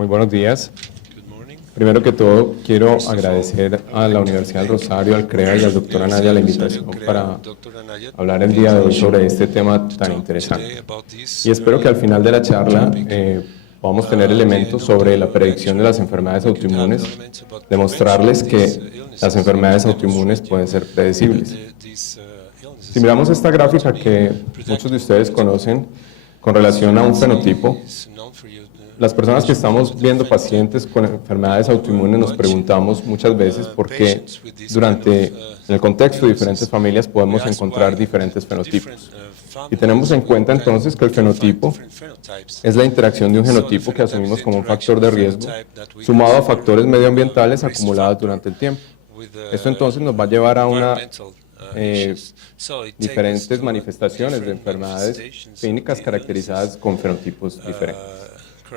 Muy buenos días. Primero que todo, quiero agradecer a la Universidad del Rosario, al CREA y al doctor Anaya la invitación para hablar el día de hoy sobre este tema tan interesante. Y espero que al final de la charla podamos tener elementos sobre la predicción de las enfermedades autoinmunes, demostrarles que las enfermedades autoinmunes pueden ser predecibles. Si miramos esta gráfica que muchos de ustedes conocen con relación a un fenotipo, las personas que estamos viendo pacientes con enfermedades autoinmunes nos preguntamos muchas veces por qué en el contexto de diferentes familias podemos encontrar diferentes fenotipos. Y tenemos en cuenta entonces que el fenotipo es la interacción de un genotipo que asumimos como un factor de riesgo sumado a factores medioambientales acumulados durante el tiempo. Esto entonces nos va a llevar a diferentes manifestaciones de enfermedades clínicas caracterizadas con fenotipos diferentes.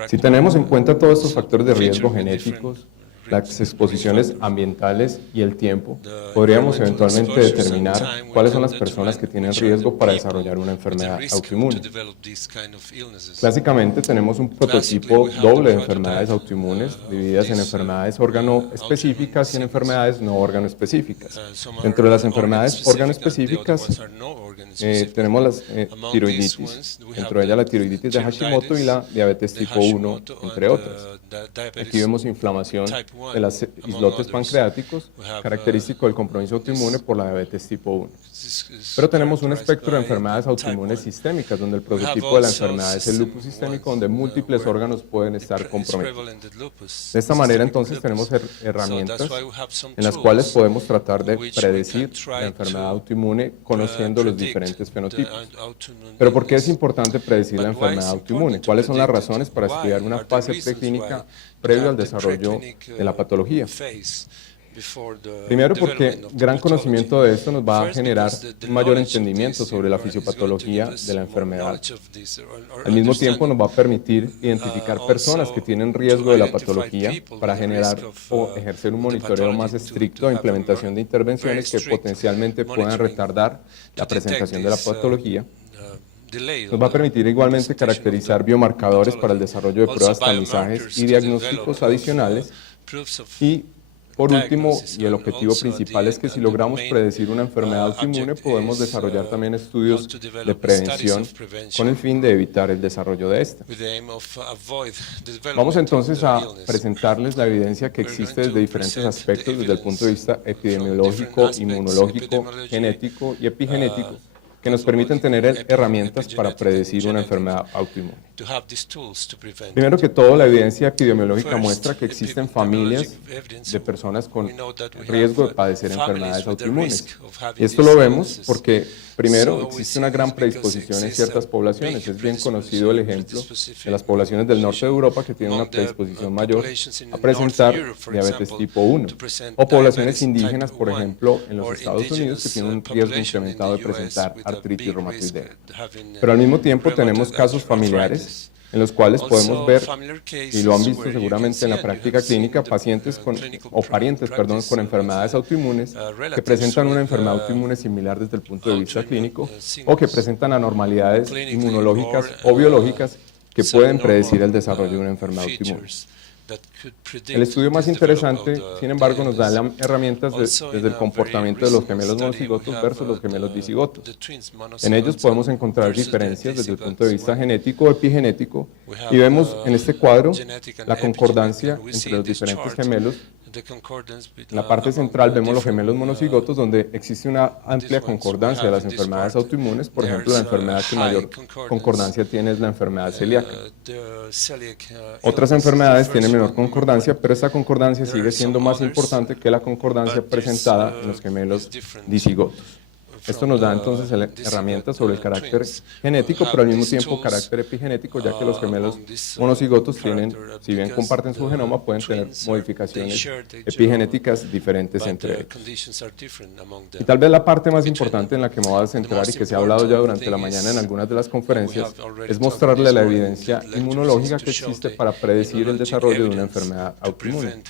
Si tenemos en cuenta todos estos factores de riesgo genéticos, las exposiciones ambientales y el tiempo, podríamos eventualmente determinar cuáles son las personas que tienen riesgo para desarrollar una enfermedad autoinmune. Clásicamente tenemos un prototipo doble de enfermedades autoinmunes, divididas en enfermedades órgano-específicas y en enfermedades no órgano-específicas. Dentro de las enfermedades órgano-específicas tenemos la tiroiditis, dentro de ella la tiroiditis de Hashimoto y la diabetes tipo 1, entre otras. Aquí vemos inflamación de los islotes pancreáticos, característico del compromiso autoinmune por la diabetes tipo 1. Pero tenemos un espectro de enfermedades autoinmunes sistémicas, donde el prototipo de la enfermedad es el lupus sistémico, donde múltiples órganos pueden estar comprometidos. De esta manera, entonces, tenemos herramientas en las cuales podemos tratar de predecir la enfermedad autoinmune conociendo los diferentes fenotipos. Pero ¿por qué es importante predecir la enfermedad autoinmune? ¿Cuáles son las razones para estudiar una fase preclínica previo al desarrollo de la patología? Primero, porque gran conocimiento de esto nos va a generar un mayor entendimiento sobre la fisiopatología de la enfermedad. Al mismo tiempo, nos va a permitir identificar personas que tienen riesgo de la patología para generar o ejercer un monitoreo más estricto e implementación de intervenciones que potencialmente puedan retardar la presentación de la patología. Nos va a permitir igualmente caracterizar biomarcadores para el desarrollo de pruebas, tamizajes y diagnósticos adicionales. Y por último, y el objetivo principal es que si logramos predecir una enfermedad autoinmune, podemos desarrollar también estudios de prevención con el fin de evitar el desarrollo de esta. Vamos entonces a presentarles la evidencia que existe desde diferentes aspectos, desde el punto de vista epidemiológico, inmunológico, genético y epigenético, que nos permiten tener herramientas para predecir una enfermedad autoinmune. Primero que todo, la evidencia epidemiológica muestra que existen familias de personas con riesgo de padecer enfermedades autoinmunes. Y esto lo vemos porque, primero, existe una gran predisposición en ciertas poblaciones. Es bien conocido el ejemplo de las poblaciones del norte de Europa que tienen una predisposición mayor a presentar diabetes tipo 1, o poblaciones indígenas, por ejemplo, en los Estados Unidos, que tienen un riesgo incrementado de presentar artritis reumatoidea. Pero al mismo tiempo tenemos casos familiares en los cuales podemos ver, y lo han visto seguramente en la práctica clínica, pacientes parientes con enfermedades autoinmunes que presentan una enfermedad autoinmune similar desde el punto de vista clínico o que presentan anormalidades inmunológicas o biológicas que pueden predecir el desarrollo de una enfermedad autoinmune. El estudio más interesante, sin embargo, nos da herramientas desde el comportamiento de los gemelos monocigotos versus los gemelos dicigotos. En ellos podemos encontrar diferencias desde el punto de vista genético o epigenético y vemos en este cuadro la concordancia entre los diferentes gemelos. En la parte central vemos los gemelos monocigotos, donde existe una amplia concordancia de las enfermedades autoinmunes. Por ejemplo, la enfermedad que mayor concordancia tiene es la enfermedad celíaca. Otras enfermedades tienen menor concordancia, pero esta concordancia sigue siendo más importante que la concordancia presentada en los gemelos dicigotos. Esto nos da entonces herramientas sobre el carácter genético, pero al mismo tiempo carácter epigenético, ya que los gemelos monocigotos tienen, si bien comparten su genoma, pueden tener modificaciones epigenéticas diferentes entre ellos. Y tal vez la parte más importante en la que me voy a centrar y que se ha hablado ya durante la mañana en algunas de las conferencias es mostrarle la evidencia inmunológica que existe para predecir el desarrollo de una enfermedad autoinmune.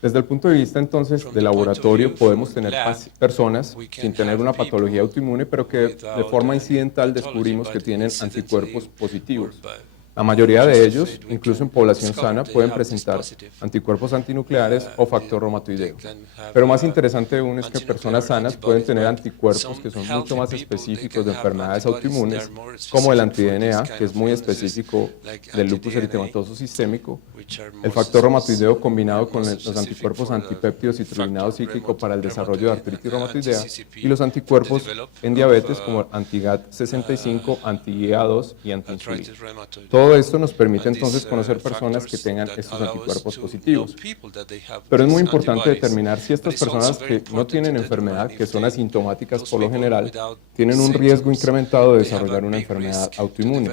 Desde el punto de vista entonces de laboratorio podemos tener personas sin tener una patología autoinmune, pero que de forma incidental descubrimos que tienen anticuerpos positivos. La mayoría de ellos, incluso en población sana, pueden presentar anticuerpos antinucleares o factor reumatoideo. Pero más interesante aún es que personas sanas pueden tener anticuerpos que son mucho más específicos de enfermedades autoinmunes, como el anti-DNA, que es muy específico del lupus eritematoso sistémico, el factor reumatoideo combinado con los anticuerpos antipéptido citrullinado cíclico para el desarrollo de artritis reumatoidea, y los anticuerpos en diabetes como anti-GAT65, anti-IgA2 y anti-insulina. Todo esto nos permite entonces conocer personas que tengan estos anticuerpos positivos. Pero es muy importante determinar si estas personas que no tienen enfermedad, que son asintomáticas por lo general, tienen un riesgo incrementado de desarrollar una enfermedad autoinmune.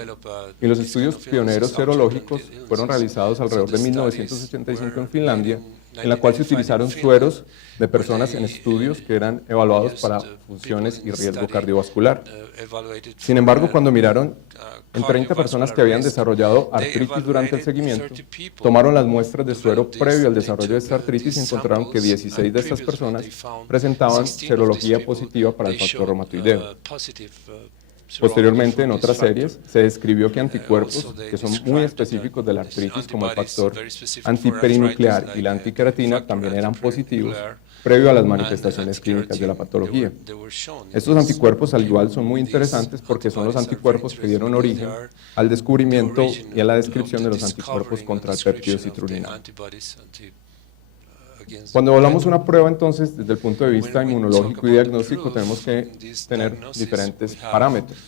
Y los estudios pioneros serológicos fueron realizados alrededor de 1985 en Finlandia, en la cual se utilizaron sueros de personas en estudios que eran evaluados para funciones y riesgo cardiovascular. Sin embargo, cuando miraron en 30 personas que habían desarrollado artritis durante el seguimiento, tomaron las muestras de suero previo al desarrollo de esta artritis y encontraron que 16 de estas personas presentaban serología positiva para el factor reumatoideo. Posteriormente, en otras series, se describió que anticuerpos que son muy específicos de la artritis, como el factor antiperinuclear y la antiqueratina, también eran positivos previo a las manifestaciones clínicas de la patología. Estos anticuerpos, al igual, son muy interesantes porque son los anticuerpos que dieron origen al descubrimiento y a la descripción de los anticuerpos contra el péptido citrullinado. Cuando evaluamos una prueba, entonces, desde el punto de vista inmunológico y diagnóstico, tenemos que tener diferentes parámetros.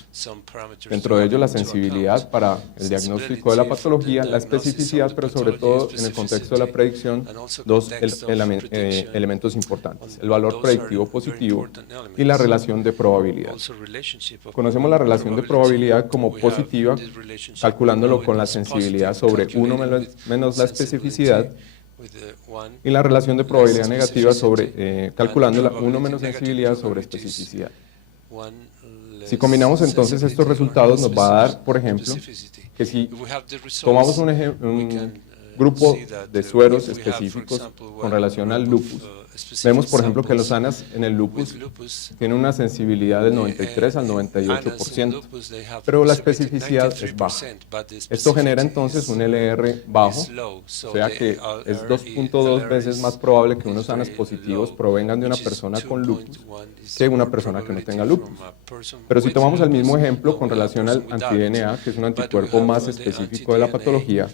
Dentro de ellos, la sensibilidad para el diagnóstico de la patología, la especificidad, pero sobre todo en el contexto de la predicción, dos elementos importantes: el valor predictivo positivo y la relación de probabilidad. Conocemos la relación de probabilidad como positiva, calculándolo con la sensibilidad sobre 1 menos la especificidad, y la relación de probabilidad negativa sobre, calculándola 1 menos sensibilidad sobre especificidad. Si combinamos entonces estos resultados, nos va a dar, por ejemplo, que si tomamos un grupo de sueros específicos con relación al lupus, vemos, por ejemplo, que los sanas en el lupus tienen una sensibilidad del 93 al 98%, pero la especificidad es baja. Esto genera entonces un LR bajo, o sea que es 2.2 veces más probable que unos sanas positivos provengan de una persona con lupus que una persona que no tenga lupus. Pero si tomamos el mismo ejemplo con relación al anti-DNA, que es un anticuerpo más específico de la patología,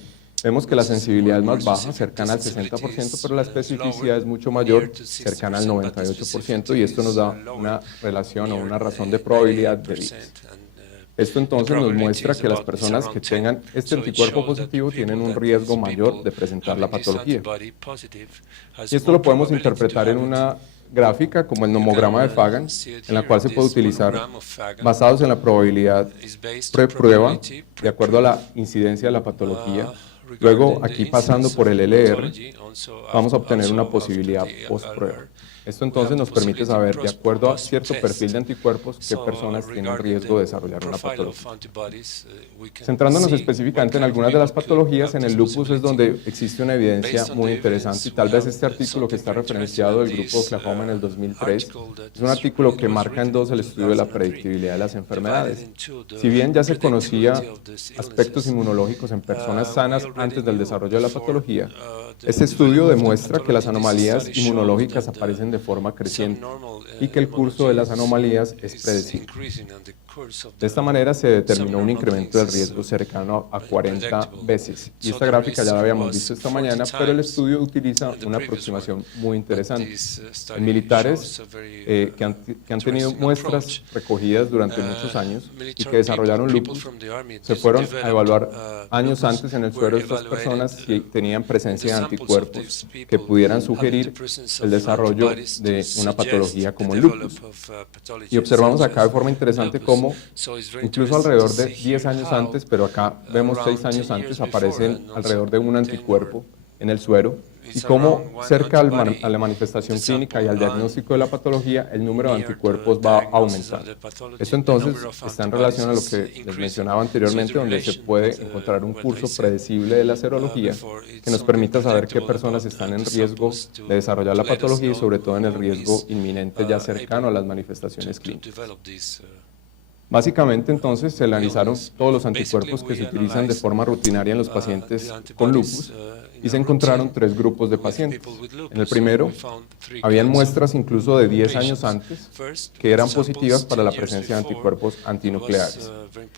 vemos que la sensibilidad es más baja, cercana al 60%, pero la especificidad es mucho mayor, cercana al 98%, y esto nos da una relación o una razón de probabilidad de 10. Esto entonces nos muestra que las personas que tengan este anticuerpo positivo tienen un riesgo mayor de presentar la patología. Y esto lo podemos interpretar en una gráfica como el nomograma de Fagan, en la cual se puede utilizar basados en la probabilidad pre-prueba, de acuerdo a la incidencia de la patología. Luego, aquí pasando por el LR, vamos a obtener una posibilidad post-prueba. Esto entonces nos permite saber, de acuerdo a cierto perfil de anticuerpos, qué personas tienen riesgo de desarrollar una patología. Centrándonos específicamente en algunas de las patologías, en el lupus es donde existe una evidencia muy interesante, y tal vez este artículo que está referenciado del grupo Oklahoma en el 2003 es un artículo que marca en dos el estudio de la predictibilidad de las enfermedades. Si bien ya se conocía aspectos inmunológicos en personas sanas antes del desarrollo de la patología, este estudio demuestra que las anomalías inmunológicas aparecen de forma creciente y que el curso de las anomalías es predecible. De esta manera se determinó un incremento del riesgo cercano a 40 veces. Y esta gráfica ya la habíamos visto esta mañana, pero el estudio utiliza una aproximación muy interesante. En militares que han tenido muestras recogidas durante muchos años y que desarrollaron lupus, se fueron a evaluar años antes en el suero de estas personas si tenían presencia de anticuerpos que pudieran sugerir el desarrollo de una patología como el lupus. Y observamos acá de forma interesante cómo incluso alrededor de 10 años antes, pero acá vemos 6 años antes, aparecen alrededor de un anticuerpo en el suero, y cómo cerca a la manifestación clínica y al diagnóstico de la patología, el número de anticuerpos va aumentando. Esto entonces está en relación a lo que les mencionaba anteriormente, donde se puede encontrar un curso predecible de la serología que nos permita saber qué personas están en riesgo de desarrollar la patología y sobre todo en el riesgo inminente ya cercano a las manifestaciones clínicas. Básicamente, entonces, se analizaron todos los anticuerpos que se utilizan de forma rutinaria en los pacientes con lupus y se encontraron tres grupos de pacientes. En el primero, habían muestras incluso de 10 años antes que eran positivas para la presencia de anticuerpos antinucleares.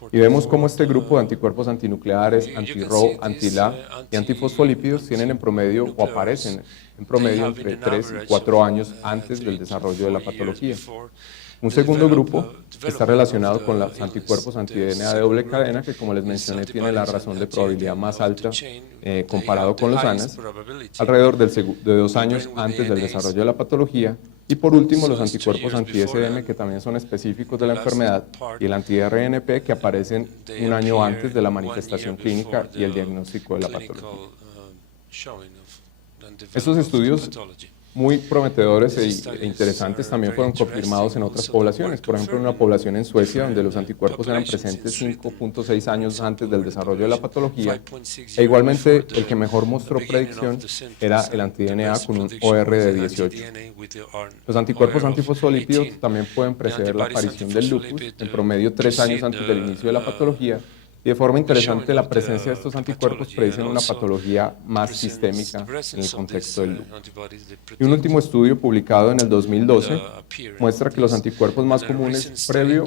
Y vemos cómo este grupo de anticuerpos antinucleares, anti-Rho, anti-La y antifosfolípidos tienen en promedio o aparecen en promedio entre 3 y 4 años antes del desarrollo de la patología. Un segundo grupo está relacionado con los anticuerpos anti-DNA de doble cadena, que como les mencioné tiene la razón de probabilidad más alta comparado con los ANAs, alrededor de 2 años antes del desarrollo de la patología. Y por último, los anticuerpos anti-SM, que también son específicos de la enfermedad, y el anti-RNP, que aparecen un año antes de la manifestación clínica y el diagnóstico de la patología. Estos estudios muy prometedores e interesantes también fueron confirmados en otras poblaciones. Por ejemplo, en una población en Suecia donde los anticuerpos eran presentes 5.6 años antes del desarrollo de la patología, e igualmente el que mejor mostró predicción era el anti-DNA con un OR de 18. Los anticuerpos antifosfolípidos también pueden preceder la aparición del lupus, en promedio 3 años antes del inicio de la patología. Y de forma interesante, la presencia de estos anticuerpos predicen una patología más sistémica en el contexto del lupus. Y un último estudio publicado en el 2012 muestra que los anticuerpos más comunes previo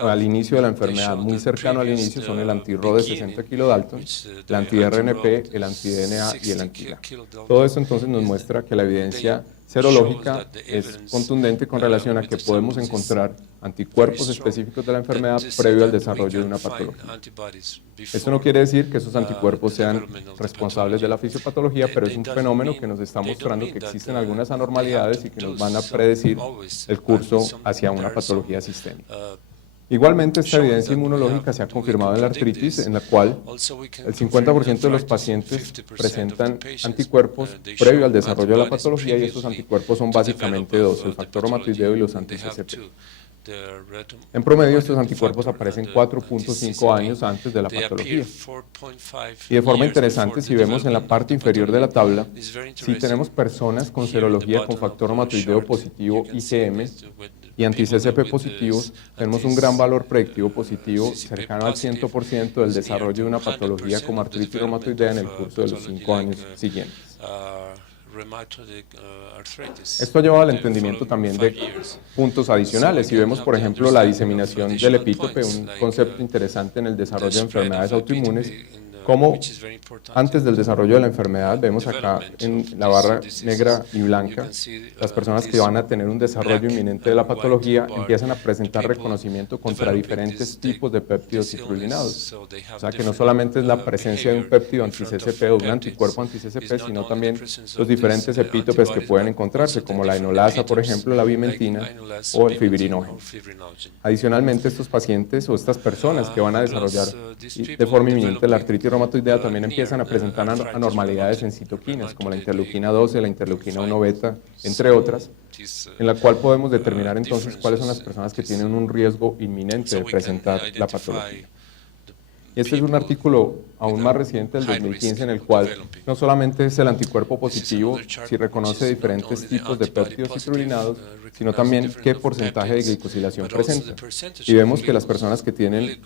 al inicio de la enfermedad, muy cercano al inicio, son el anti-Rho de 60 kilodalton, el anti-RNP, el anti-DNA y el anti-La. Todo esto entonces nos muestra que la evidencia serológica es contundente con relación a que podemos encontrar anticuerpos específicos de la enfermedad previo al desarrollo de una patología. Esto no quiere decir que esos anticuerpos sean responsables de la fisiopatología, pero es un fenómeno que nos está mostrando que existen algunas anormalidades y que nos van a predecir el curso hacia una patología sistémica. Igualmente, esta evidencia inmunológica se ha confirmado en la artritis, en la cual el 50% de los pacientes presentan anticuerpos previo al desarrollo de la patología, y estos anticuerpos son básicamente dos: el factor reumatoideo y los anti-CCP. En promedio, estos anticuerpos aparecen 4.5 años antes de la patología. Y de forma interesante, si vemos en la parte inferior de la tabla, si tenemos personas con serología con factor reumatoideo positivo IgM y anti-CCP positivos, tenemos un gran valor predictivo positivo cercano al 100% del desarrollo de una patología como artritis reumatoidea en el curso de los 5 años siguientes. Esto lleva al entendimiento también de puntos adicionales. Si vemos, por ejemplo, la diseminación del epítope, un concepto interesante en el desarrollo de enfermedades autoinmunes, como antes del desarrollo de la enfermedad, vemos acá en la barra negra y blanca, las personas que van a tener un desarrollo inminente de la patología empiezan a presentar reconocimiento contra diferentes tipos de péptidos citrulinados. O sea que no solamente es la presencia de un péptido anti-CCP o un anticuerpo anti-CCP, sino también los diferentes epítopes que pueden encontrarse, como la enolasa, por ejemplo, la vimentina o el fibrinógeno. Adicionalmente, estos pacientes o estas personas que van a desarrollar de forma inminente la artritis reumatoidea también empiezan a presentar anormalidades en citoquinas, como la interleuquina 12, la interleuquina 1 beta, entre otras, en la cual podemos determinar entonces cuáles son las personas que tienen un riesgo inminente de presentar la patología. Y este es un artículo aún más reciente, del 2015, en el cual no solamente es el anticuerpo positivo, si reconoce diferentes tipos de péptidos citrulinados, sino también qué porcentaje de glicosilación presenta. Y vemos que las personas que tienen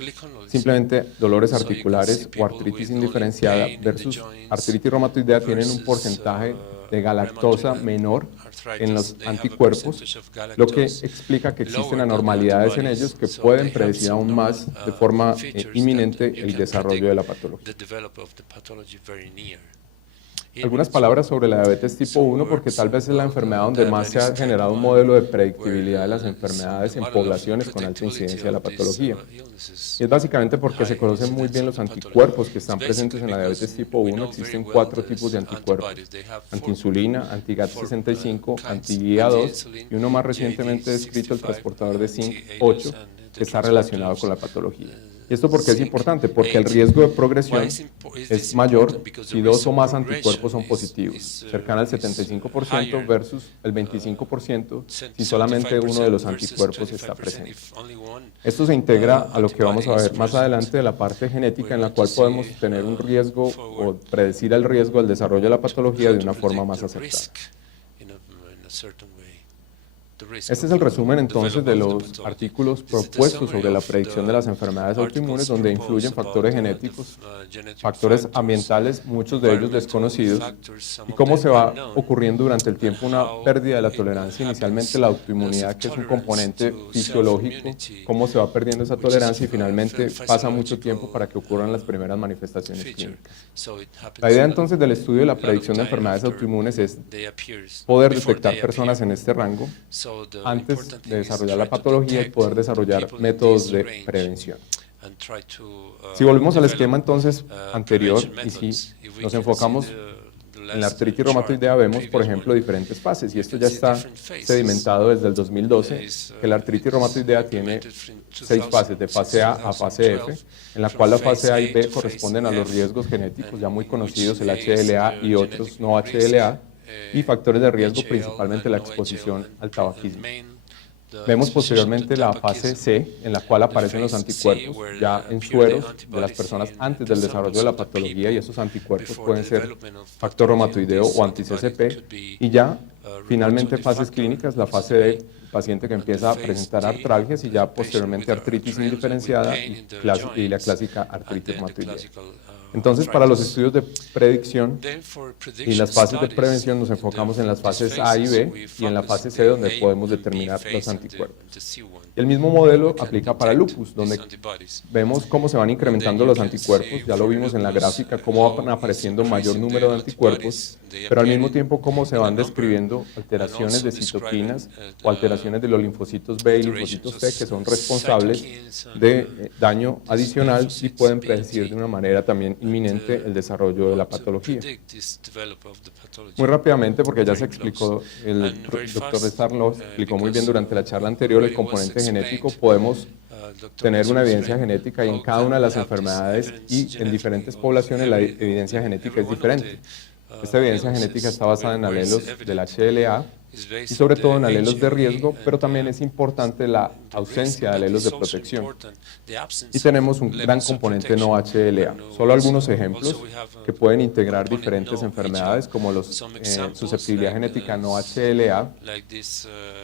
simplemente dolores articulares o artritis indiferenciada versus artritis reumatoidea tienen un porcentaje de galactosa menor en los anticuerpos, lo que explica que existen anormalidades en ellos que pueden predecir aún más de forma inminente el desarrollo de la patología. Algunas palabras sobre la diabetes tipo 1, porque tal vez es la enfermedad donde más se ha generado un modelo de predictibilidad de las enfermedades en poblaciones con alta incidencia de la patología. Y es básicamente porque se conocen muy bien los anticuerpos que están presentes en la diabetes tipo 1. Existen 4 tipos de anticuerpos: antiinsulina, anti-GAT65, anti-GIA2 y uno más recientemente descrito, el transportador de zinc 8, que está relacionado con la patología. ¿Y esto por qué es importante? Porque el riesgo de progresión es mayor si 2 o más anticuerpos son positivos, cercano al 75% versus el 25% si solamente uno de los anticuerpos está presente. Esto se integra a lo que vamos a ver más adelante de la parte genética, en la cual podemos tener un riesgo o predecir el riesgo del desarrollo de la patología de una forma más acertada. Este es el resumen entonces de los artículos propuestos sobre la predicción de las enfermedades autoinmunes, donde influyen factores genéticos, factores ambientales, muchos de ellos desconocidos, y cómo se va ocurriendo durante el tiempo una pérdida de la tolerancia. Inicialmente la autoinmunidad, que es un componente fisiológico, cómo se va perdiendo esa tolerancia y finalmente pasa mucho tiempo para que ocurran las primeras manifestaciones clínicas. La idea entonces del estudio de la predicción de enfermedades autoinmunes es poder detectar personas en este rango antes de desarrollar la patología y poder desarrollar métodos de prevención. Si volvemos al esquema entonces anterior y si nos enfocamos en la artritis reumatoidea, vemos por ejemplo diferentes fases, y esto ya está sedimentado desde el 2012, que la artritis reumatoidea tiene 6 fases, de fase A fase F, en la cual la fase A y B corresponden a los riesgos genéticos ya muy conocidos, el HLA y otros no HLA, y factores de riesgo, principalmente la exposición al tabaquismo. Vemos posteriormente la fase C, en la cual aparecen los anticuerpos ya en sueros de las personas antes del desarrollo de la patología, y esos anticuerpos pueden ser factor reumatoideo o anti-CCP, y ya finalmente fases clínicas, la fase D, paciente que empieza a presentar artralgias y ya posteriormente artritis indiferenciada y la clásica artritis reumatoidea. Entonces, para los estudios de predicción y las fases de prevención nos enfocamos en las fases A y B y en la fase C, donde podemos determinar los anticuerpos. El mismo modelo aplica para lupus, donde vemos cómo se van incrementando los anticuerpos, ya lo vimos en la gráfica, cómo van apareciendo mayor número de anticuerpos, pero al mismo tiempo cómo se van describiendo alteraciones de citoquinas o alteraciones de los linfocitos B y linfocitos T, que son responsables de daño adicional y pueden predecir de una manera también inminente el desarrollo de la patología. Muy rápidamente, porque ya se explicó, el doctor Starlow explicó muy bien durante la charla anterior el componente genético, podemos tener una evidencia genética y en cada una de las enfermedades y en diferentes poblaciones la evidencia genética es diferente. Esta evidencia genética está basada en alelos del HLA y sobre todo en alelos de riesgo, pero también es importante la ausencia de alelos de protección. Y tenemos un gran componente no HLA. Solo algunos ejemplos que pueden integrar diferentes enfermedades como los susceptibilidad genética no HLA,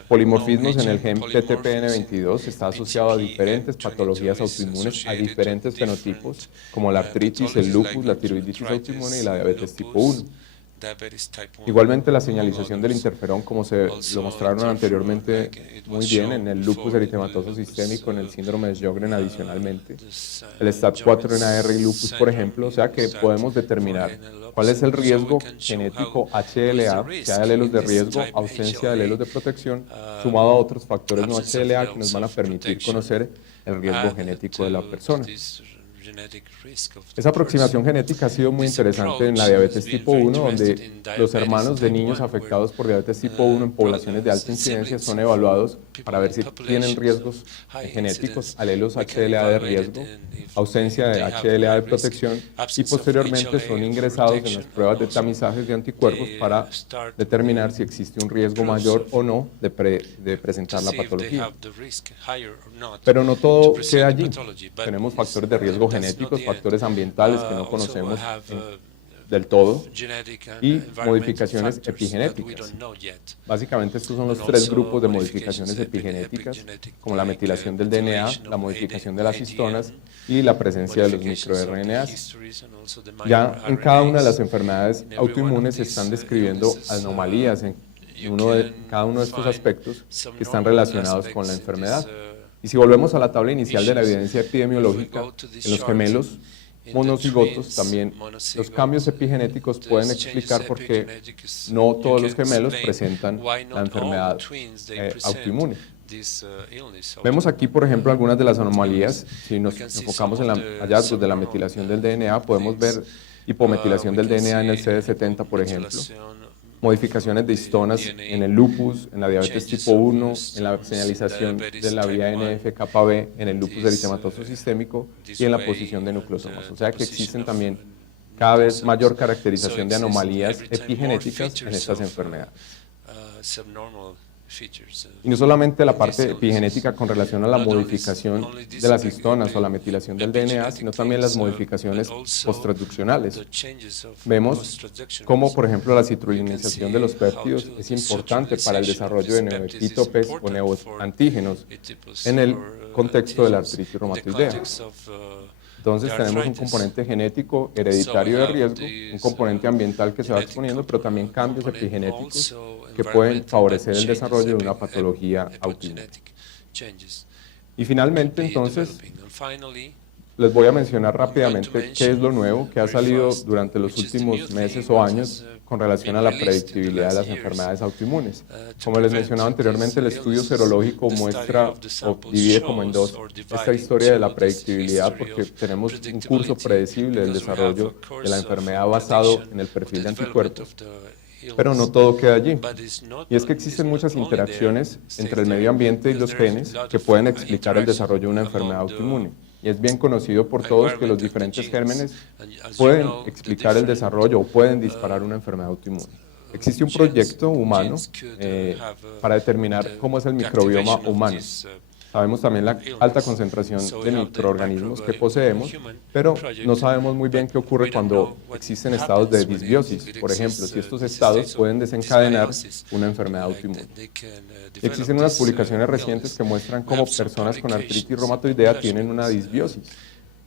polimorfismos en el gen TTPN22 está asociado a diferentes patologías autoinmunes, a diferentes fenotipos como la artritis, el lupus, la tiroiditis autoinmune y la diabetes tipo 1. Igualmente la señalización del interferón, como se lo mostraron anteriormente muy bien en el lupus eritematoso sistémico, en el síndrome de Sjögren adicionalmente, el STAT4 en AR y lupus, por ejemplo, o sea que podemos determinar cuál es el riesgo genético HLA, si hay alelos de riesgo, ausencia de alelos de protección, sumado a otros factores no HLA que nos van a permitir conocer el riesgo genético de la persona. Esa aproximación genética ha sido muy interesante en la diabetes tipo 1, donde los hermanos de niños afectados por diabetes tipo 1 en poblaciones de alta incidencia son evaluados para ver si tienen riesgos genéticos, alelos HLA de riesgo, ausencia de HLA de protección, y posteriormente son ingresados en las pruebas de tamizajes de anticuerpos para determinar si existe un riesgo mayor o no de presentar la patología. Pero no todo queda allí. Tenemos factores de riesgo genéticos, factores ambientales que no conocemos del todo y modificaciones epigenéticas. Básicamente estos son los 3 grupos de modificaciones epigenéticas, como la metilación del DNA, la modificación de las histonas y la presencia de los microRNAs. Ya en cada una de las enfermedades autoinmunes se están describiendo anomalías en cada uno de estos aspectos que están relacionados con la enfermedad. Y si volvemos a la tabla inicial de la evidencia epidemiológica, en los gemelos monocigotos también los cambios epigenéticos pueden explicar por qué no todos los gemelos presentan la enfermedad autoinmune. Vemos aquí, por ejemplo, algunas de las anomalías. Si nos enfocamos en los hallazgos de la metilación del DNA, podemos ver hipometilación del DNA en el CD70, por ejemplo, modificaciones de histonas en el lupus, en la diabetes tipo 1, en la señalización de la vía NF-κB en el lupus eritematoso sistémico y en la posición de nucleosomas. O sea que existen también cada vez mayor caracterización de anomalías epigenéticas en estas enfermedades. Y no solamente la parte epigenética con relación a la modificación de las histonas o la metilación del DNA, sino también las modificaciones posttransduccionales. Vemos cómo, por ejemplo, la citrulinización de los péptidos es importante para el desarrollo de neoepítopes o neoantígenos en el contexto de la artritis reumatoidea. Entonces tenemos un componente genético hereditario de riesgo, un componente ambiental que se va exponiendo, pero también cambios epigenéticos que pueden favorecer el desarrollo de una patología autoinmune. Y finalmente, entonces, les voy a mencionar rápidamente qué es lo nuevo que ha salido durante los últimos meses o años con relación a la predictibilidad de las enfermedades autoinmunes. Como les mencionaba anteriormente, el estudio serológico muestra o divide como en dos esta historia de la predictibilidad, porque tenemos un curso predecible del desarrollo de la enfermedad basado en el perfil de anticuerpos. Pero no todo queda allí. Y es que existen muchas interacciones entre el medio ambiente y los genes que pueden explicar el desarrollo de una enfermedad autoinmune. Y es bien conocido por todos que los diferentes gérmenes pueden explicar el desarrollo o pueden disparar una enfermedad autoinmune. Existe un proyecto humano para determinar cómo es el microbioma humano. Sabemos también la alta concentración de microorganismos que poseemos, pero no sabemos muy bien qué ocurre cuando existen estados de disbiosis. Por ejemplo, si estos estados pueden desencadenar una enfermedad autoinmune. Existen unas publicaciones recientes que muestran cómo personas con artritis reumatoidea tienen una disbiosis.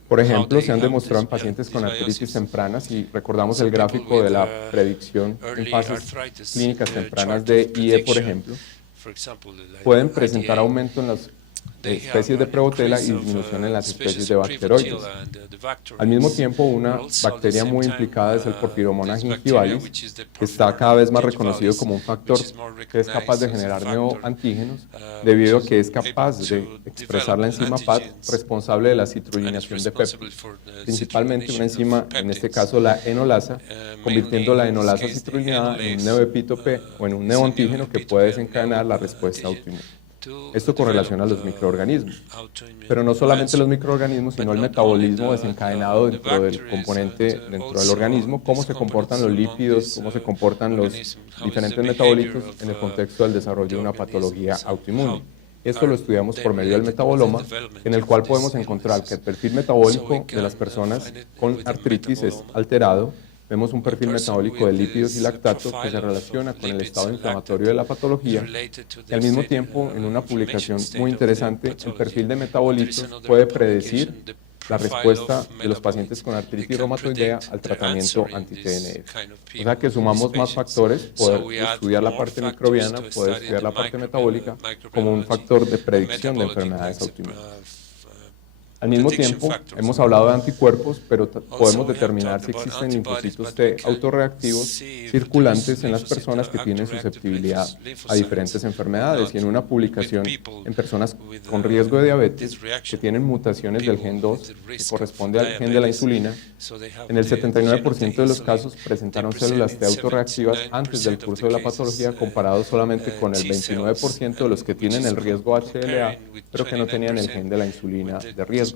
Por ejemplo, se han demostrado en pacientes con artritis tempranas, y recordamos el gráfico de la predicción en fases clínicas tempranas de IE, por ejemplo, pueden presentar aumento en las especies de Prevotella y disminución en las especies de bacteroides. Al mismo tiempo, una bacteria muy implicada es el Porphyromonas gingivalis, que está cada vez más reconocido como un factor que es capaz de generar neoantígenos debido a que es capaz de expresar la enzima PAT responsable de la citrulinación de péptidos, principalmente una enzima, en este caso la enolasa, convirtiendo la enolasa citrulinada en un neoepítope o en un neoantígeno que puede desencadenar la respuesta autoinmune. Esto con relación a los microorganismos. Pero no solamente los microorganismos, sino el metabolismo desencadenado dentro del componente, dentro del organismo, cómo se comportan los lípidos, cómo se comportan los diferentes metabolitos en el contexto del desarrollo de una patología autoinmune. Esto lo estudiamos por medio del metaboloma, en el cual podemos encontrar que el perfil metabólico de las personas con artritis es alterado. Vemos un perfil metabólico de lípidos y lactatos que se relaciona con el estado inflamatorio de la patología, y al mismo tiempo, en una publicación muy interesante, el perfil de metabolitos puede predecir la respuesta de los pacientes con artritis reumatoidea al tratamiento anti-TNF. O sea que sumamos más factores, poder estudiar la parte microbiana, poder estudiar la parte metabólica como un factor de predicción de enfermedades autoinmunes. Al mismo tiempo, hemos hablado de anticuerpos, pero podemos determinar si existen linfocitos T autorreactivos circulantes en las personas que tienen susceptibilidad a diferentes enfermedades. Y en una publicación en personas con riesgo de diabetes que tienen mutaciones del gen 2, que corresponde al gen de la insulina, en el 79% de los casos presentaron células T autorreactivas antes del curso de la patología, comparado solamente con el 29% de los que tienen el riesgo HLA, pero que no tenían el gen de la insulina de riesgo.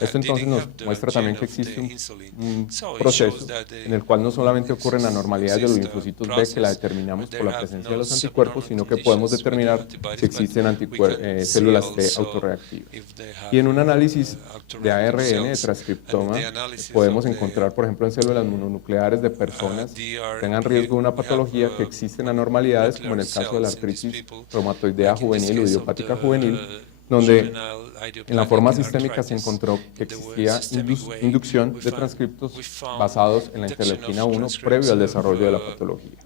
Esto entonces nos muestra también que existe un proceso en el cual no solamente ocurren anormalidades de los linfocitos B que la determinamos por la presencia de los anticuerpos, sino que podemos determinar si existen células T autorreactivas. Y en un análisis de ARN, de transcriptoma, podemos encontrar, por ejemplo, en células mononucleares de personas que tengan riesgo de una patología, que existen anormalidades, como en el caso de la artritis reumatoidea juvenil o idiopática juvenil, donde en la forma sistémica se encontró que existía inducción de transcriptos basados en la interleuquina 1 previo al desarrollo de la patología.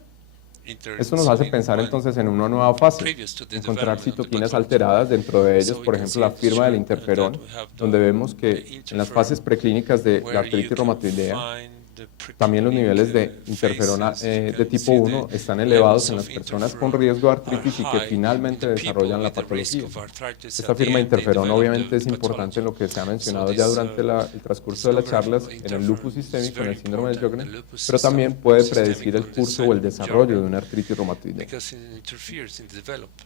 Esto nos hace pensar entonces en una nueva fase, encontrar citoquinas alteradas, dentro de ellos, por ejemplo, la firma del interferón, donde vemos que en las fases preclínicas de la artritis reumatoidea, también los niveles de interferona de tipo 1 están elevados en las personas con riesgo de artritis y que finalmente desarrollan la patología. Esta firma de interferón obviamente es importante en lo que se ha mencionado ya durante el transcurso de las charlas, en el lupus sistémico, en el síndrome de Sjögren, pero también puede predecir el curso o el desarrollo de una artritis reumatoidea.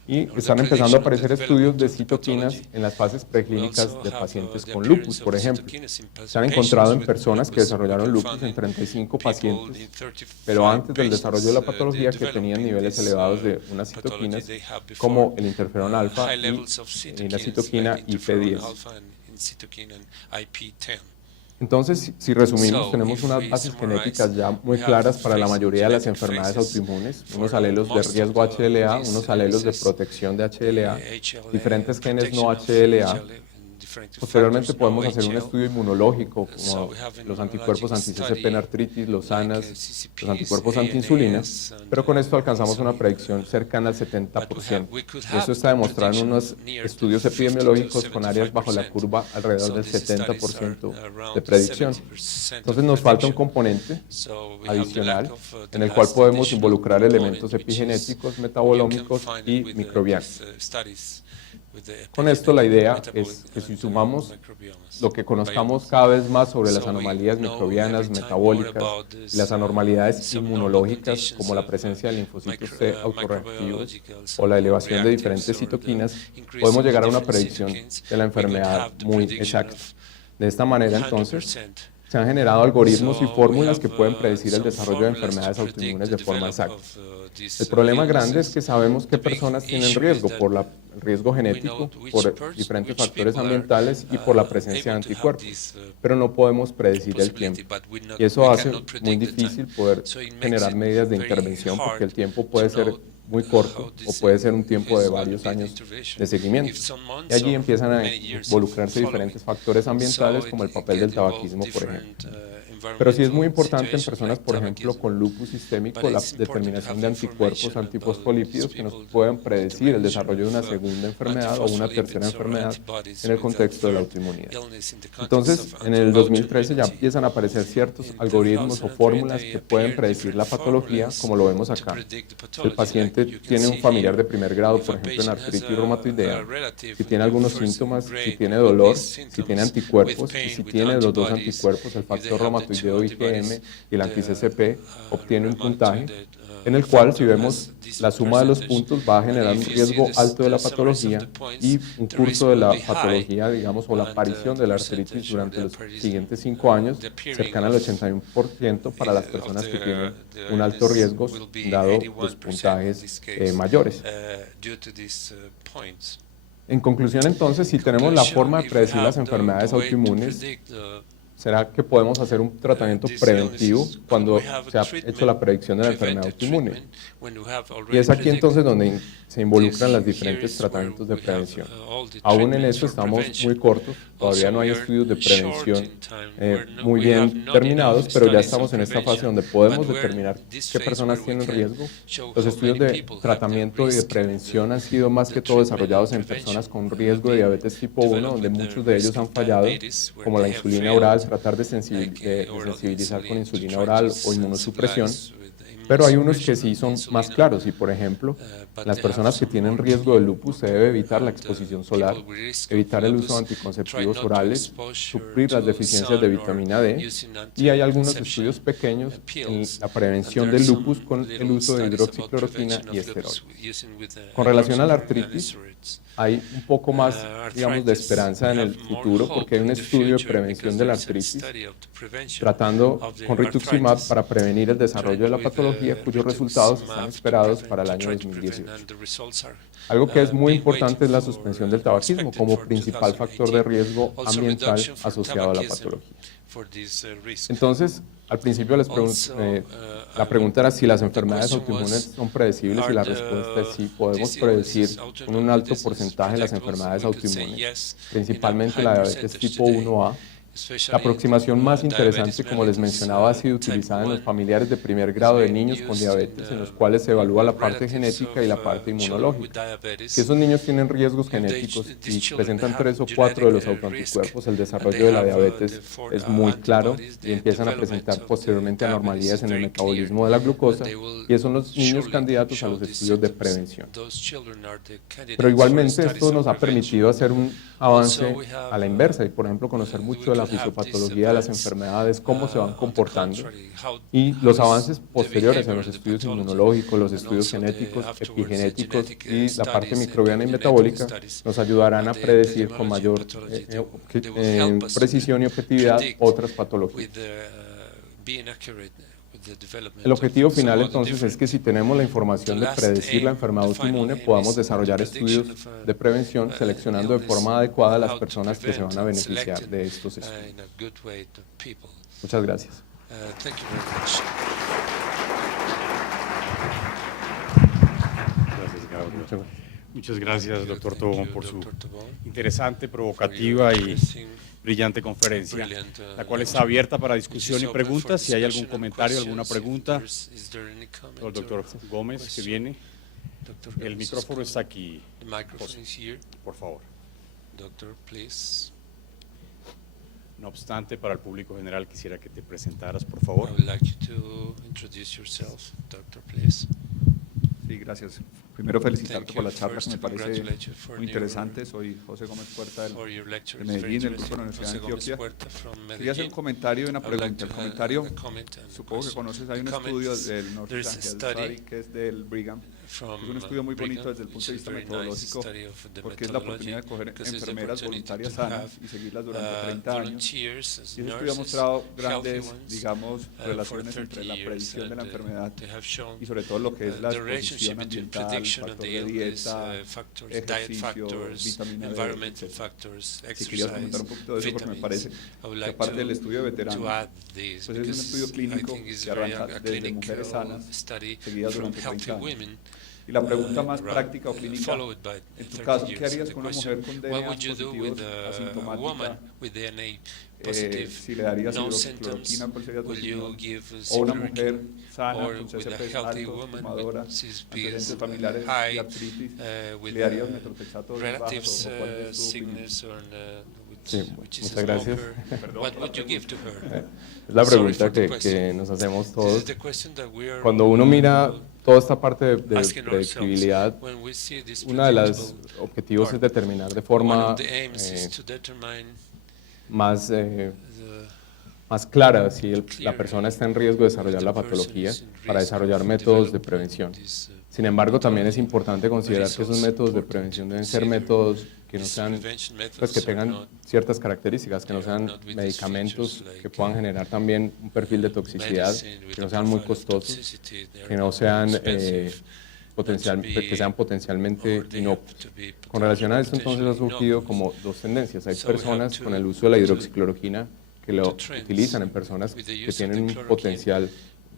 Y están empezando a aparecer estudios de citoquinas en las fases preclínicas de pacientes con lupus, por ejemplo. Se han encontrado en personas que desarrollaron lupus en 35 pacientes, pero antes del desarrollo de la patología, que tenían niveles elevados de unas citoquinas como el interferón alfa y la citoquina IP10. Entonces, si resumimos, tenemos unas bases genéticas ya muy claras para la mayoría de las enfermedades autoinmunes, unos alelos de riesgo HLA, unos alelos de protección de HLA, diferentes genes no HLA. Posteriormente podemos hacer un estudio inmunológico como los anticuerpos anti-CCP en artritis, los SANAS, los anticuerpos anti-insulina, pero con esto alcanzamos una predicción cercana al 70%. Y esto está demostrado en unos estudios epidemiológicos con áreas bajo la curva alrededor del 70% de predicción. Entonces nos falta un componente adicional en el cual podemos involucrar elementos epigenéticos, metabolómicos y microbianos. Con esto la idea es que si sumamos lo que conozcamos cada vez más sobre las anomalías microbianas, metabólicas y las anormalidades inmunológicas como la presencia de linfocitos T autorreactivos o la elevación de diferentes citoquinas, podemos llegar a una predicción de la enfermedad muy exacta. De esta manera, entonces, se han generado algoritmos y fórmulas que pueden predecir el desarrollo de enfermedades autoinmunes de forma exacta. El problema grande es que sabemos qué personas tienen riesgo por el riesgo genético, por diferentes factores ambientales y por la presencia de anticuerpos, pero no podemos predecir el tiempo. Y eso hace muy difícil poder generar medidas de intervención porque el tiempo puede ser muy corto o puede ser un tiempo de varios años de seguimiento. Y allí empiezan a involucrarse diferentes factores ambientales como el papel del tabaquismo, por ejemplo. Pero sí es muy importante en personas, por ejemplo, con lupus sistémico, la determinación de anticuerpos antifosfolípidos que nos puedan predecir el desarrollo de una segunda enfermedad o una tercera enfermedad en el contexto de la autoinmunidad. Entonces, en el 2013 ya empiezan a aparecer ciertos algoritmos o fórmulas que pueden predecir la patología, como lo vemos acá. El paciente tiene un familiar de primer grado, por ejemplo, en artritis reumatoidea, si tiene algunos síntomas, si tiene dolor, si tiene anticuerpos, y si tiene los dos anticuerpos, el factor reumatoideo IgM y el anti-CCP, obtiene un puntaje en el cual, si vemos la suma de los puntos, va a generar un riesgo alto de la patología y un curso de la patología, digamos, o la aparición de la artritis durante los siguientes 5 años, cercana al 81% para las personas que tienen un alto riesgo, dado los puntajes mayores. En conclusión, entonces, si tenemos la forma de predecir las enfermedades autoinmunes, ¿será que podemos hacer un tratamiento preventivo cuando se ha hecho la predicción de la enfermedad autoinmune? Y es aquí entonces donde se involucran los diferentes tratamientos de prevención. Aún en eso estamos muy cortos, todavía no hay estudios de prevención muy bien terminados, pero ya estamos en esta fase donde podemos determinar qué personas tienen riesgo. Los estudios de tratamiento y de prevención han sido más que todo desarrollados en personas con riesgo de diabetes tipo 1, donde muchos de ellos han fallado, como la insulina oral, tratar de sensibilizar con insulina oral o inmunosupresión. Pero hay unos que sí son más claros y, por ejemplo, las personas que tienen riesgo de lupus se debe evitar la exposición solar, evitar el uso de anticonceptivos orales, suplir las deficiencias de vitamina D y hay algunos estudios pequeños en la prevención del lupus con el uso de hidroxicloroquina y esteroides. Con relación a la artritis, hay un poco más, digamos, de esperanza en el futuro porque hay un estudio de prevención de la artritis tratando con rituximab para prevenir el desarrollo de la patología cuyos resultados están esperados para el año 2018. Algo que es muy importante es la suspensión del tabaquismo como principal factor de riesgo ambiental asociado a la patología. Entonces, al principio la pregunta era si las enfermedades autoinmunes son predecibles y la respuesta es sí, podemos predecir con un alto porcentaje las enfermedades autoinmunes, principalmente la diabetes tipo 1A. La aproximación más interesante, como les mencionaba, ha sido utilizada en los familiares de primer grado de niños con diabetes, en los cuales se evalúa la parte genética y la parte inmunológica. Si esos niños tienen riesgos genéticos y presentan 3 o 4 de los autoanticuerpos, el desarrollo de la diabetes es muy claro y empiezan a presentar posteriormente anormalidades en el metabolismo de la glucosa, y esos son los niños candidatos a los estudios de prevención. Pero igualmente esto nos ha permitido hacer un avance a la inversa y, por ejemplo, conocer mucho de la fisiopatología de las enfermedades, cómo se van comportando, y los avances posteriores en los estudios inmunológicos, los estudios genéticos, epigenéticos y la parte microbiana y metabólica nos ayudarán a predecir con mayor precisión y objetividad otras patologías. El objetivo final entonces es que si tenemos la información de predecir la enfermedad autoinmune, podamos desarrollar estudios de prevención seleccionando de forma adecuada a las personas que se van a beneficiar de estos estudios. Muchas gracias. Gracias, Gabriel. Muchas gracias, doctor Tobón, por su interesante, provocativa y brillante conferencia, la cual está abierta para discusión y preguntas. Si hay algún comentario, alguna pregunta, el doctor Gómez, que viene. El micrófono está aquí, por favor. No obstante, para el público general, quisiera que te presentaras, por favor. Sí, gracias. Primero felicitarte por la charla, que me parece muy interesante. Soy José Gómez Puerta de Medellín, del Grupo de la Universidad de Antioquia. Quería hacer un comentario y una pregunta. El comentario, supongo que conoces, hay un estudio del North Angel Study, que es del Brigham. Es un estudio muy bonito desde el punto de vista metodológico, porque es la oportunidad de coger enfermeras voluntarias sanas y seguirlas durante 30 años. Y ese estudio ha mostrado grandes, digamos, relaciones entre la predicción de la enfermedad y sobre todo lo que es la exposición ambiental, factor de dieta, ejercicio, vitamina D, etc. Si querías comentar un poquito de eso, porque me parece que aparte del estudio de veteranos, pues es un estudio clínico que arranca desde mujeres sanas, seguidas durante 30 años. Y la pregunta más práctica o clínica, en tu caso, ¿qué harías con una mujer con DNA positivos asintomática? Si le darías hidroxicloroquina, ¿cuál sería tu opinión? O una mujer sana, con CCP alto, fumadora, antecedentes familiares y artritis, ¿le darías metotrexato o cuál es tu opinión? Sí, muchas gracias. Es la pregunta que nos hacemos todos. Cuando uno mira toda esta parte de predictibilidad, uno de los objetivos es determinar de forma más clara si la persona está en riesgo de desarrollar la patología para desarrollar métodos de prevención. Sin embargo, también es importante considerar que esos métodos de prevención deben ser métodos que no sean, pues que tengan ciertas características, que no sean medicamentos que puedan generar también un perfil de toxicidad, que no sean muy costosos, que no sean que sean potencialmente inocuos. Con relación a esto, entonces ha surgido como dos tendencias. Hay personas con el uso de la hidroxicloroquina que lo utilizan en personas que tienen un potencial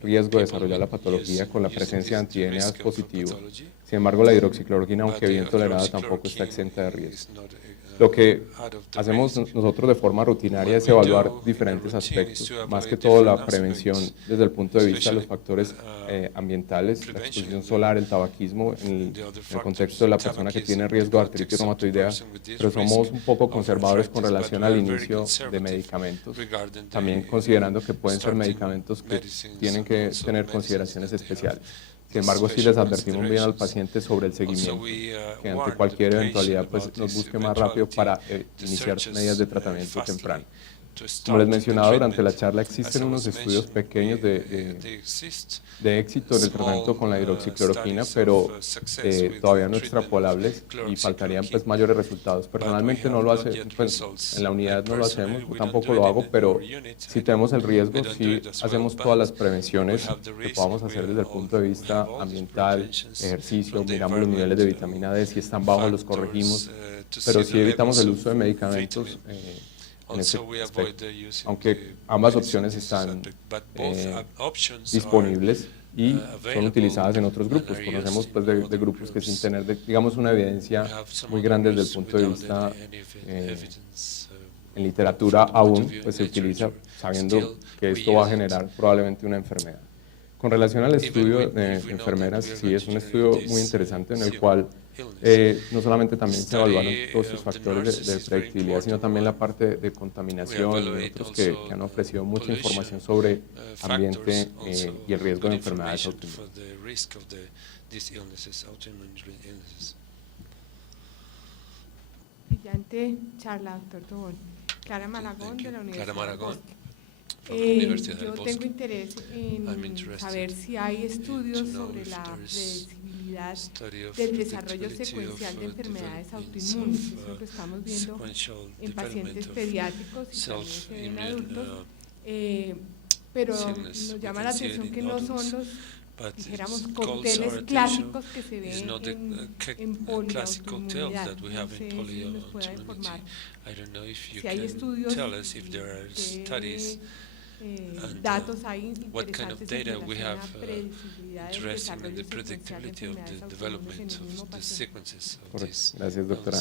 riesgo de desarrollar la patología con la presencia de anti-DNA positivo. Sin embargo, la hidroxicloroquina, aunque bien tolerada, tampoco está exenta de riesgo. Lo que hacemos nosotros de forma rutinaria es evaluar diferentes aspectos, más que todo la prevención desde el punto de vista de los factores ambientales, la exposición solar, el tabaquismo, en el contexto de la persona que tiene riesgo de artritis reumatoidea, pero somos un poco conservadores con relación al inicio de medicamentos, también considerando que pueden ser medicamentos que tienen que tener consideraciones especiales. Sin embargo, sí les advertimos bien al paciente sobre el seguimiento, que ante cualquier eventualidad pues, nos busque más rápido para iniciar medidas de tratamiento temprano. Como les mencionaba durante la charla, existen unos estudios pequeños de éxito en el tratamiento con la hidroxicloroquina, pero todavía no extrapolables y faltarían pues, mayores resultados. Personalmente no lo hace, pues, en la unidad no lo hacemos, yo tampoco lo hago, pero si tenemos el riesgo, si hacemos todas las prevenciones que podamos hacer desde el punto de vista ambiental, ejercicio, miramos los niveles de vitamina D, si están bajos los corregimos, pero si evitamos el uso de medicamentos, en ese aspecto, aunque ambas opciones están disponibles y son utilizadas en otros grupos. Conocemos pues, de grupos que sin tener, digamos, una evidencia muy grande desde el punto de vista en literatura aún, pues se utiliza sabiendo que esto va a generar probablemente una enfermedad. Con relación al estudio de enfermeras, sí, es un estudio muy interesante en el cual no solamente también se evaluaron todos estos factores de predictibilidad, sino también la parte de contaminación y otros que han ofrecido mucha información sobre ambiente y el riesgo de enfermedades autoinmunes. Brillante charla, doctor Tobón. Clara Maragón, de la Universidad de Boston. Yo tengo interés en saber si hay estudios sobre la predecibilidad del desarrollo secuencial de enfermedades autoinmunes. Eso lo estamos viendo en pacientes pediátricos y también en adultos. pero nos llama la atención que no son los, dijéramos, cócteles clásicos que se ven en poliautoinmunidad. No sé si nos pueda informar si hay estudios, datos ahí interesantes en relación a predecibilidad del desarrollo secuencial de enfermedades autoinmunes en el mismo paciente. Correcto. Gracias, doctora.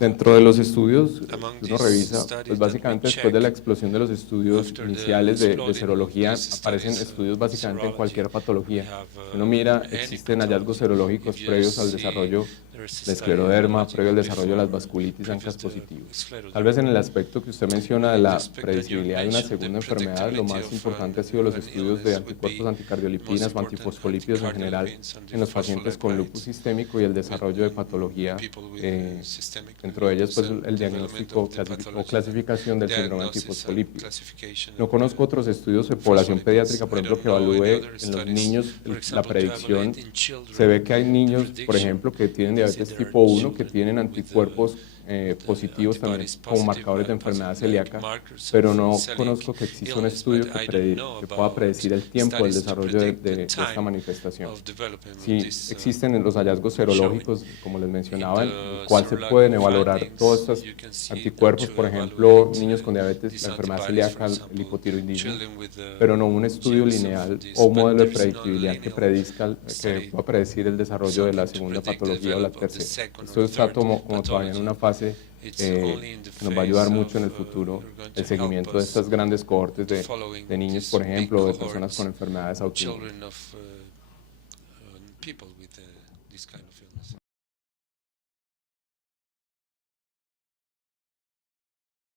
Dentro de los estudios, uno revisa, pues básicamente después de la explosión de los estudios iniciales de serología, aparecen estudios básicamente en cualquier patología. Si uno mira, existen hallazgos serológicos previos al desarrollo de escleroderma, previo al desarrollo de las vasculitis ANCAS positivas. Tal vez en el aspecto que usted menciona de la predecibilidad de una segunda enfermedad, lo más importante ha sido los estudios de anticuerpos anticardiolipinas o antifosfolípidos en general en los pacientes con lupus sistémico y el desarrollo de patología, dentro de ellas pues el diagnóstico o clasificación del síndrome antifosfolípido. No conozco otros estudios de población pediátrica, por ejemplo, que evalúe en los niños la predicción. Se ve que hay niños, por ejemplo, que tienen diabetes tipo 1, que tienen anticuerpos positivos también como marcadores de enfermedad celíaca, pero no conozco que exista un estudio que pueda predecir el tiempo del desarrollo de esta manifestación. Sí existen los hallazgos serológicos, como les mencionaba, en el cual se pueden evaluar todos estos anticuerpos, por ejemplo, niños con diabetes, la enfermedad celíaca, el hipotiroidismo, pero no un estudio lineal o un modelo de predictibilidad que pueda predecir el desarrollo de la segunda patología o la tercera. Esto está como todavía en una fase que nos va a ayudar mucho en el futuro el seguimiento de estas grandes cohortes de niños, por ejemplo, o de personas con enfermedades autoinmunes.